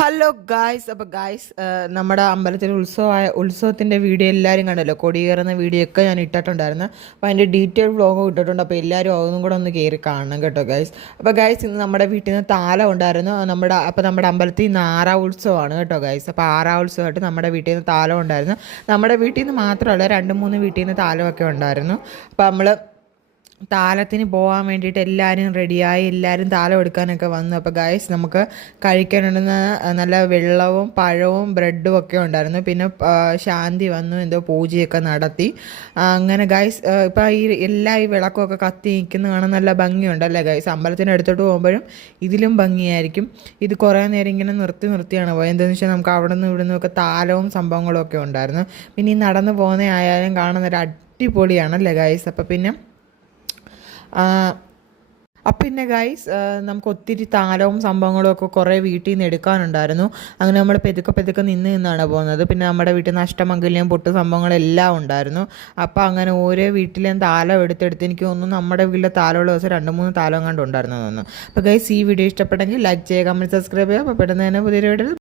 Hello guys. അപ്പോൾ guys, നമ്മുടെ അമ്പലത്തിൽ ഉത്സവത്തിൻ്റെ വീഡിയോ എല്ലാവരും കണ്ടല്ലോ. കൊടിയേറുന്ന വീഡിയോ ഒക്കെ ഞാൻ ഇട്ടിട്ടുണ്ടായിരുന്നു. അപ്പോൾ അതിൻ്റെ ഡീറ്റെയിൽ വ്ളോഗും ഇട്ടിട്ടുണ്ട്. അപ്പോൾ എല്ലാവരും അതൊന്നും കൂടെ ഒന്ന് കയറി കാണണം കേട്ടോ ഗായ്സ്. അപ്പോൾ ഗായ്സ്, ഇന്ന് നമ്മുടെ വീട്ടിൽ നിന്ന് താലം ഉണ്ടായിരുന്നു. നമ്മുടെ അമ്പലത്തിൽ ഇന്ന് ആറാം ഉത്സവമാണ് കേട്ടോ ഗായ്സ്. അപ്പോൾ ആറാം ഉത്സവമായിട്ട് നമ്മുടെ വീട്ടിൽ നിന്ന് താലം ഉണ്ടായിരുന്നു. നമ്മുടെ വീട്ടിൽ നിന്ന് മാത്രമല്ല, 2-3 വീട്ടിൽ നിന്ന് താലമൊക്കെ ഉണ്ടായിരുന്നു. അപ്പോൾ നമ്മൾ താലത്തിന് പോകാൻ വേണ്ടിയിട്ട് എല്ലാവരും റെഡിയായി, എല്ലാവരും താലം എടുക്കാനൊക്കെ വന്നു. അപ്പോൾ ഗൈസ്, നമുക്ക് കഴിക്കാനുണ്ടെന്ന് നല്ല വെള്ളവും പഴവും ബ്രെഡും ഒക്കെ ഉണ്ടായിരുന്നു. പിന്നെ ശാന്തി വന്നു, എന്തോ പൂജയൊക്കെ നടത്തി. അങ്ങനെ ഗൈസ്, ഇപ്പോൾ ഈ വിളക്കുമൊക്കെ കത്തി നിൽക്കുന്ന കാണാൻ നല്ല ഭംഗിയുണ്ടല്ലേ ഗൈസ്. അമ്പലത്തിന് അടുത്തോട്ട് പോകുമ്പോഴും ഇതിലും ഭംഗിയായിരിക്കും. ഇത് കുറേ നേരം ഇങ്ങനെ നിർത്തിയാണ് പോയത്. എന്താണെന്ന് വെച്ചാൽ നമുക്ക് അവിടെ നിന്ന് ഇവിടെ നിന്നൊക്കെ താലവും സംഭവങ്ങളും ഒക്കെ ഉണ്ടായിരുന്നു. പിന്നെ ഈ നടന്നു പോകുന്ന ആയാലും കാണുന്നൊരു അടിപൊളിയാണല്ലേ ഗൈസ്. അപ്പോൾ പിന്നെ ഗൈസ്, നമുക്ക് ഒത്തിരി താലവും സംഭവങ്ങളും ഒക്കെ കുറേ വീട്ടിൽ നിന്ന് എടുക്കാനുണ്ടായിരുന്നു. അങ്ങനെ നമ്മൾ പെതുക്കെ നിന്നാണ് പോകുന്നത്. പിന്നെ നമ്മുടെ വീട്ടിൽ നിന്ന് അഷ്ടമംഗല്യം പൊട്ട് സംഭവങ്ങളെല്ലാം ഉണ്ടായിരുന്നു. അപ്പോൾ അങ്ങനെ ഓരോ വീട്ടിലെയും താലം എടുത്തെടുത്ത് എനിക്ക് തോന്നുന്നു നമ്മുടെ വീട്ടിലെ താലമുള്ള ദിവസം 2-3 താലം കണ്ടുണ്ടായിരുന്നു തോന്നുന്നു. അപ്പോൾ ഗൈസ്, ഈ വീഡിയോ ഇഷ്ടപ്പെട്ടെങ്കിൽ ലൈക്ക് ചെയ്യുക, കമൻറ്റ്, സബ്സ്ക്രൈബ് ചെയ്യുക. അപ്പോൾ പെട്ടെന്ന് തന്നെ പുതിയൊരു വീഡിയോ